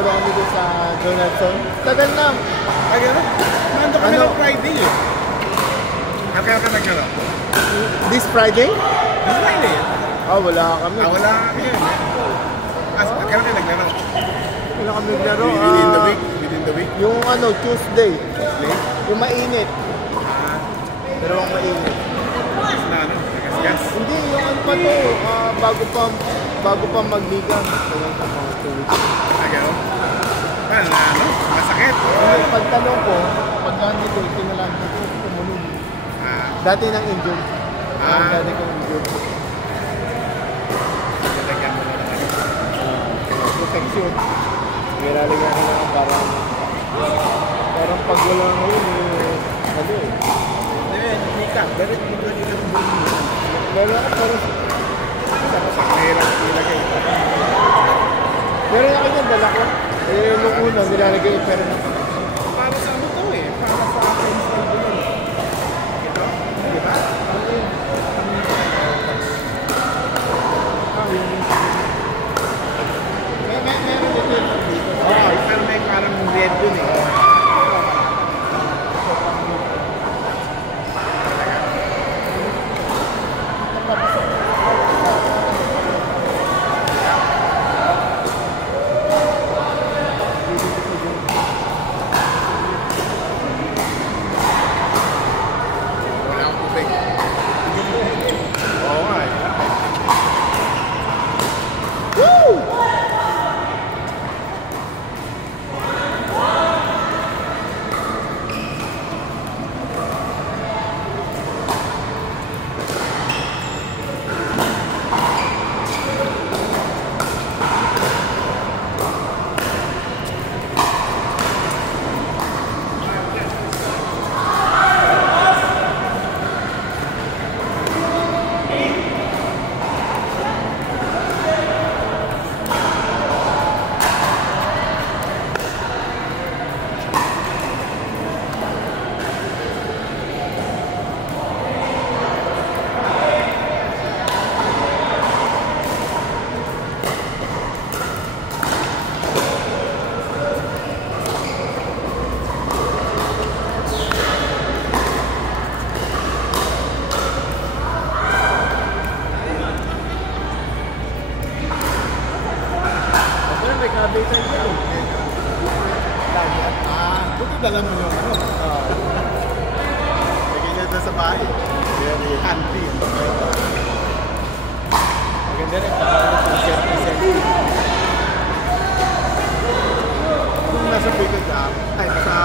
naglaro kami doon sa Donaldson. Tagal na. Ay, gano'n? Nando kami ng Friday eh. Kaya ka naglaro? This Friday? This Friday? Wala kami. Wala kami yun eh. Kaya ka naglaro? Wala kami naglaro. Within the week? Within the week? Yung Tuesday. Tuesday? Yung mainit. Dalawang mainit. Na ano? Nagasgas? Hindi, yung ano pa to, bago pa magliga. Kaya sa mga 2 weeks. Gano'n? Ano? Masakit? Pagtanong ko, pag nandito, tinalang ko tumunog. Dati nang injured. Dati kong injured. Nalagyan mo na naman. Protection. Nilalagyan ko naman parang pag wala ngayon ano eh. Hindi ka. Pero hindi ko nila bumili. Pero mahirap ilagay. Pero yung kanya dala ko. Nung una nilalagay pero para sa ano to eh? Para sa akin sa ibon. Ito? Di ba? Meron dito. Oo, pero may parang red dun eh. Buti dala mo yung ano. Lagay niya doon sa bahay. Very handy. Maganda rin. Selfie. Kung nasa pickle ka, ay sa...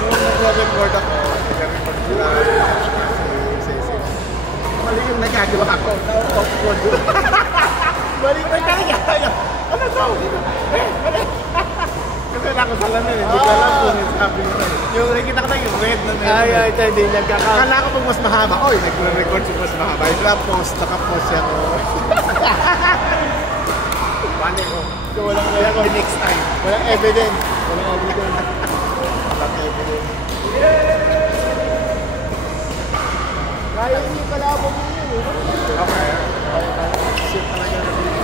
Nung nag-record ako, nag-record sila. Mali yung nagagawa ako. Off-road. Mali yung nagagawa. Ano to? Mali. Kasi wala ko sa lamin, hindi ko alam kung sabi nila. Yung nakita ko na yung red na meron. Ay, ito hindi nagkaka... Akala ko pag mas mahaba, oy, nag-record siya mas mahaba. Yung naka-post siya ko. Bali ko. So, walang next time. Walang evidence. Walang evidence. Walang evidence. Kaya yung kalabo mo yun. Okay. Shit talaga na dito.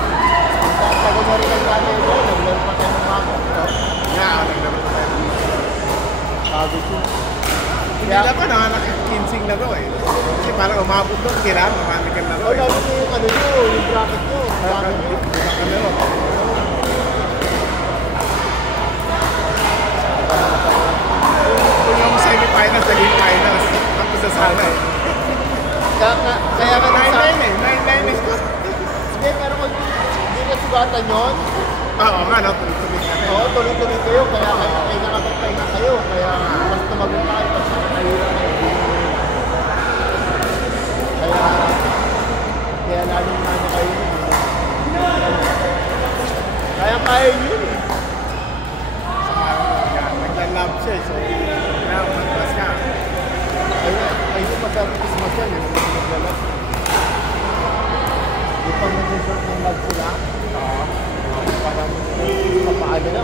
Tago na rin ang dati ito. Naglaro pa tayo ng mga Yeah, naglaro pa tayo. Sabi ko. Hindi lang ko nakaka-kinsing na to eh. Kasi parang umabot doon, kailangan marami kang laro eh. Lalo yung ano nyo, yung bracket nyo. Kung yung semi-finals, naging finals. Tapos sa sana eh. Kaya ka nasa... 9-9 eh. 9-9 eh. Hindi, pero kung hindi na sugatan yun. Oo nga, no? Tuloy-tuloy ka. Oo, tuloy-tuloy kayo. Kaya nakapagpahinga kayo. Kaya basta mabuntay. Basta nakahirap kayo. Kaya lalong nano kayo. Kaya yun eh. Naglalab siya eh. So, kailangan mag-plus ka. Ayun, masarap Christmas yan. Yung naglalab. Yung pag nag-resort ng lab sila. Parang papaano na.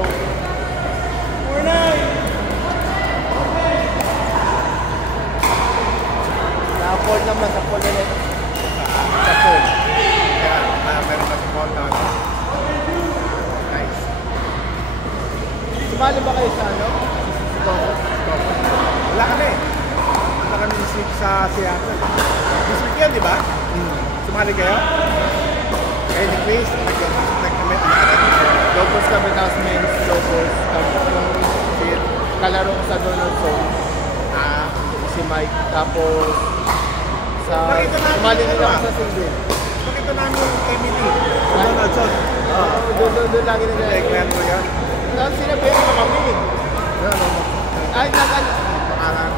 Sa-afford naman. Sa-afford ulit. Sa-afford. Kaya, meron ka sa call na. Nice. kayo sa ano? Wala kami. Wala kami sa Seattle. This week yun, di ba? Sumali kayo? Kayo ni Chris, nag-commit na Locals kami, tapos men's locals. Tapos yung kalaro ko sa Donaldson. Si Mike. Tapos sa sumali nila ako sa single. Pakita namin yung Emily. Donaldson. Doon lagi nila. Kaya mo yan? Tapos sinabihan ko kami. Ay, Pangalan.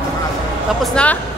tapos na?